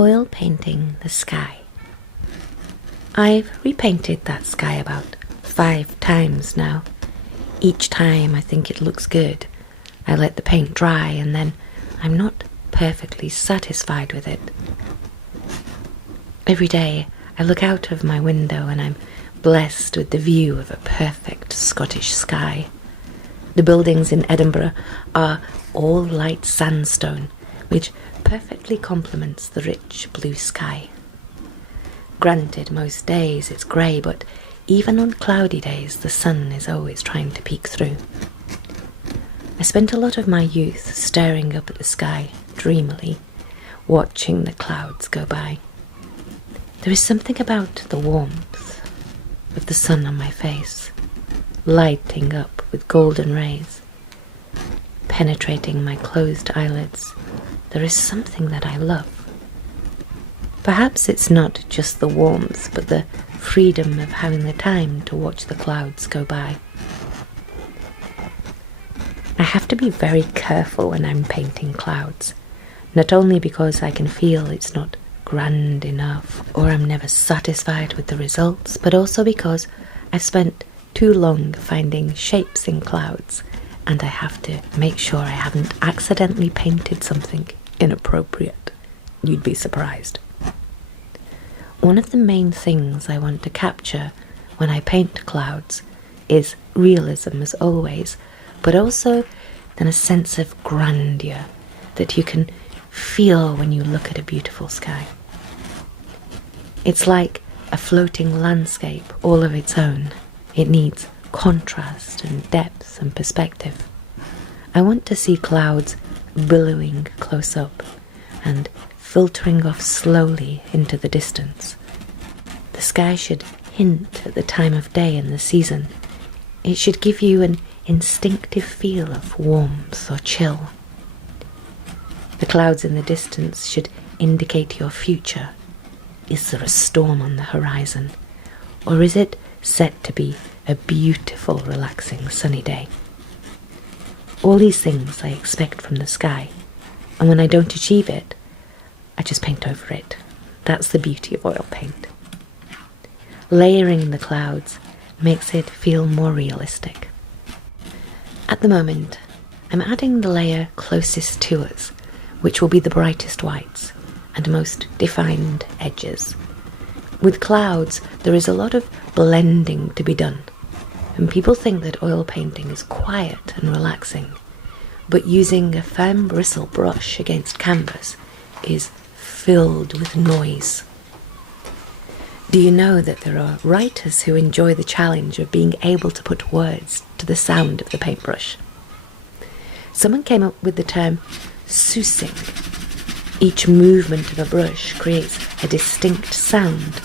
Oil painting the sky. I've repainted that sky about 5 times now. Each time I think it looks good. I let the paint dry and then I'm not perfectly satisfied with it. Every day I look out of my window and I'm blessed with the view of a perfect Scottish sky. The buildings in Edinburgh are all light sandstone, which perfectly complements the rich blue sky. Granted, most days it's grey, but even on cloudy days the sun is always trying to peek through. I spent a lot of my youth staring up at the sky dreamily, watching the clouds go by. There is something about the warmth of the sun on my face, lighting up with golden rays, penetrating my closed eyelids. There is something that I love. Perhaps it's not just the warmth, but the freedom of having the time to watch the clouds go by. I have to be very careful when I'm painting clouds, not only because I can feel it's not grand enough or I'm never satisfied with the results, but also because I've spent too long finding shapes in clouds and I have to make sure I haven't accidentally painted something inappropriate. You'd be surprised. One of the main things I want to capture when I paint clouds is realism as always, but also then a sense of grandeur that you can feel when you look at a beautiful sky. It's like a floating landscape all of its own. It needs contrast and depth and perspective. I want to see clouds billowing close up and filtering off slowly into the distance. The sky should hint at the time of day and the season. It should give you an instinctive feel of warmth or chill. The clouds in the distance should indicate your future. Is there a storm on the horizon? Or is it set to be a beautiful, relaxing, sunny day? All these things I expect from the sky, and when I don't achieve it, I just paint over it. That's the beauty of oil paint. Layering the clouds makes it feel more realistic. At the moment, I'm adding the layer closest to us, which will be the brightest whites and most defined edges. With clouds, there is a lot of blending to be done, and people think that oil painting is quiet and relaxing, but using a firm bristle brush against canvas is filled with noise. Do you know that there are writers who enjoy the challenge of being able to put words to the sound of the paintbrush? Someone came up with the term sousing. Each movement of a brush creates a distinct sound.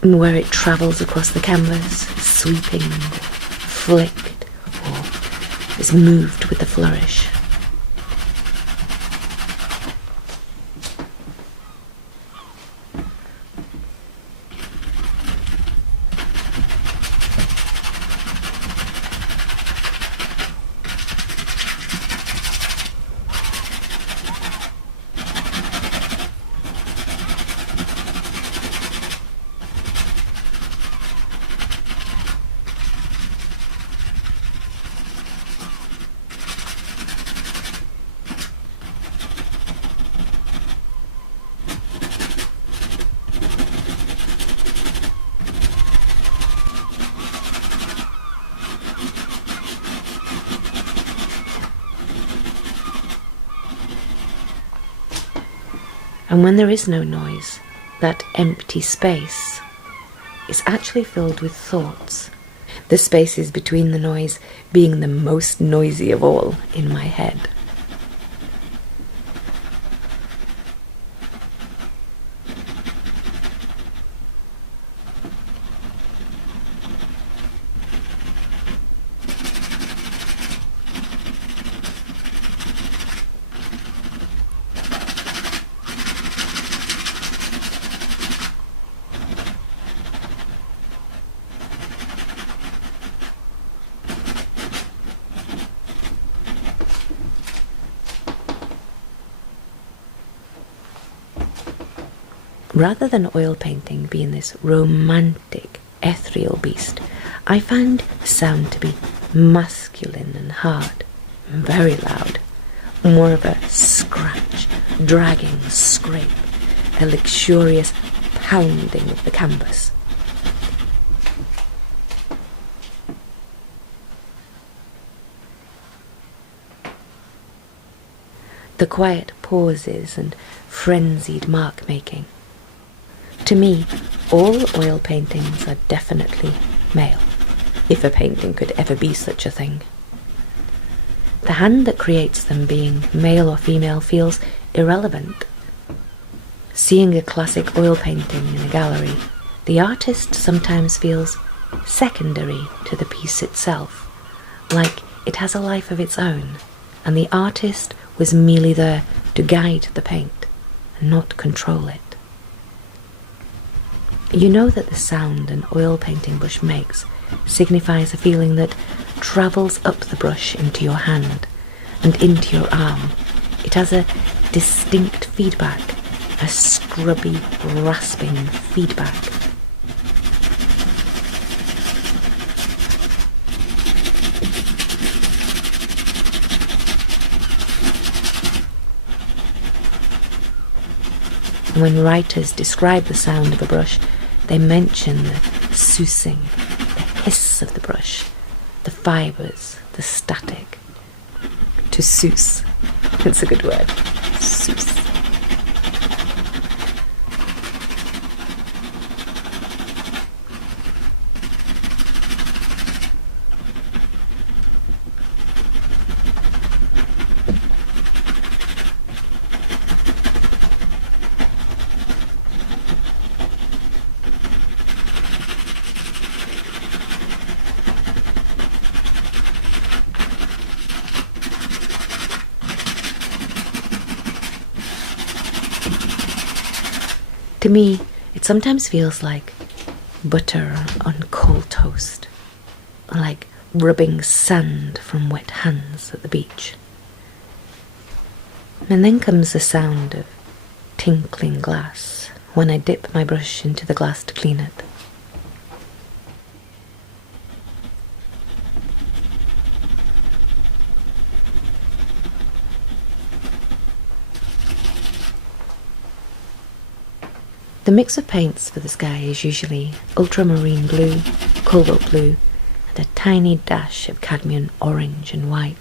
Where it travels across the canvas, sweeping, flicked, or is moved with a flourish. And when there is no noise, that empty space is actually filled with thoughts. The spaces between the noise being the most noisy of all in my head. Rather than oil painting being this romantic, ethereal beast, I found sound to be masculine and hard, very loud, more of a scratch, dragging scrape, a luxurious pounding of the canvas. The quiet pauses and frenzied mark-making. To me, all oil paintings are definitely male, if a painting could ever be such a thing. The hand that creates them being male or female feels irrelevant. Seeing a classic oil painting in a gallery, the artist sometimes feels secondary to the piece itself, like it has a life of its own, and the artist was merely there to guide the paint and not control it. You know that the sound an oil painting brush makes signifies a feeling that travels up the brush into your hand and into your arm. It has a distinct feedback, a scrubby, rasping feedback. And when writers describe the sound of a brush, they mention the sousing, the hiss of the brush, the fibres, the static. To sous. It's a good word. Sous. To me, it sometimes feels like butter on cold toast, or like rubbing sand from wet hands at the beach. And then comes the sound of tinkling glass when I dip my brush into the glass to clean it. The mix of paints for the sky is usually ultramarine blue, cobalt blue, and a tiny dash of cadmium orange and white.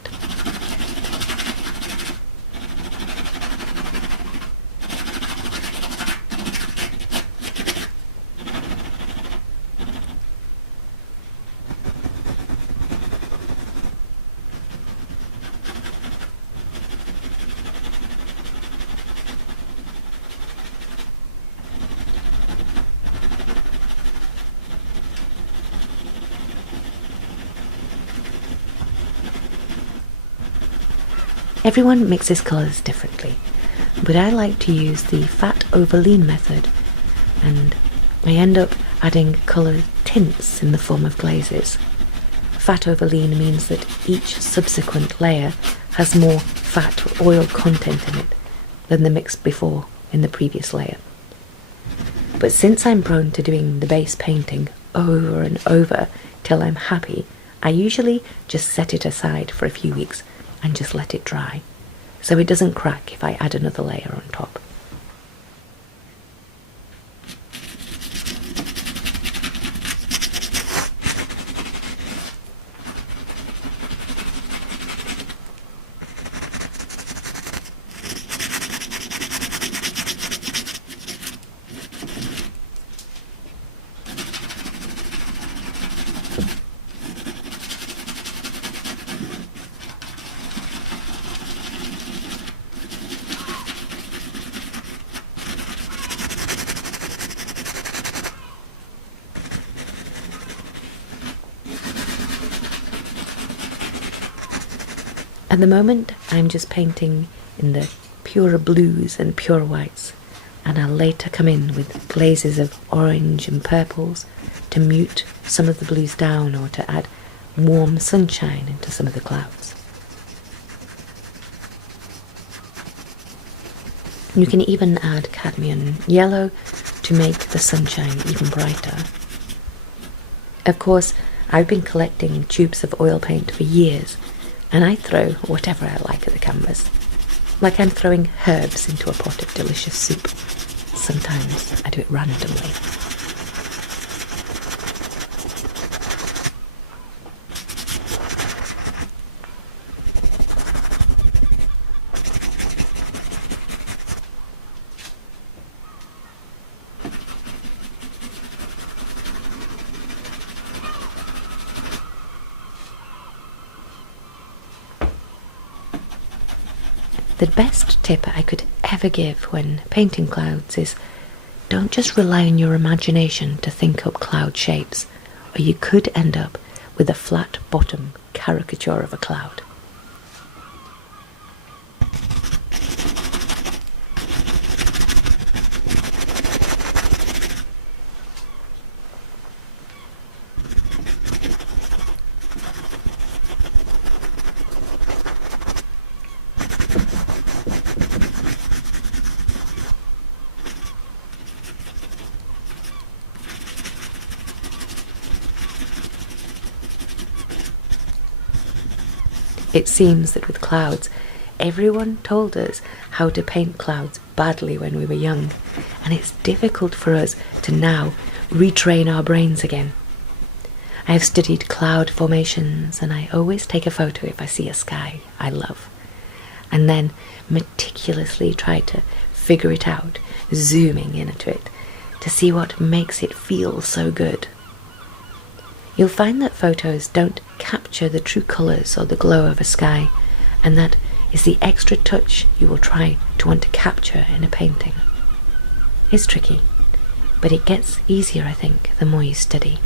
Everyone mixes colours differently, but I like to use the fat over lean method, and I end up adding colour tints in the form of glazes. Fat over lean means that each subsequent layer has more fat or oil content in it than the mix before in the previous layer. But since I'm prone to doing the base painting over and over till I'm happy, I usually just set it aside for a few weeks and just let it dry, so it doesn't crack if I add another layer on top. At the moment, I'm just painting in the purer blues and pure whites, and I'll later come in with glazes of orange and purples to mute some of the blues down or to add warm sunshine into some of the clouds. You can even add cadmium yellow to make the sunshine even brighter. Of course, I've been collecting tubes of oil paint for years, and I throw whatever I like at the canvas, like I'm throwing herbs into a pot of delicious soup. Sometimes I do it randomly. The best tip I could ever give when painting clouds is don't just rely on your imagination to think up cloud shapes, or you could end up with a flat bottom caricature of a cloud. It seems that with clouds, everyone told us how to paint clouds badly when we were young, and it's difficult for us to now retrain our brains again. I have studied cloud formations, and I always take a photo if I see a sky I love, and then meticulously try to figure it out, zooming into it, to see what makes it feel so good. You'll find that photos don't capture the true colours or the glow of a sky, and that is the extra touch you will try to want to capture in a painting. It's tricky, but it gets easier, I think, the more you study.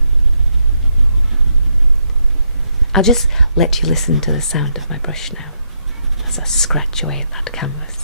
I'll just let you listen to the sound of my brush now, as I scratch away at that canvas.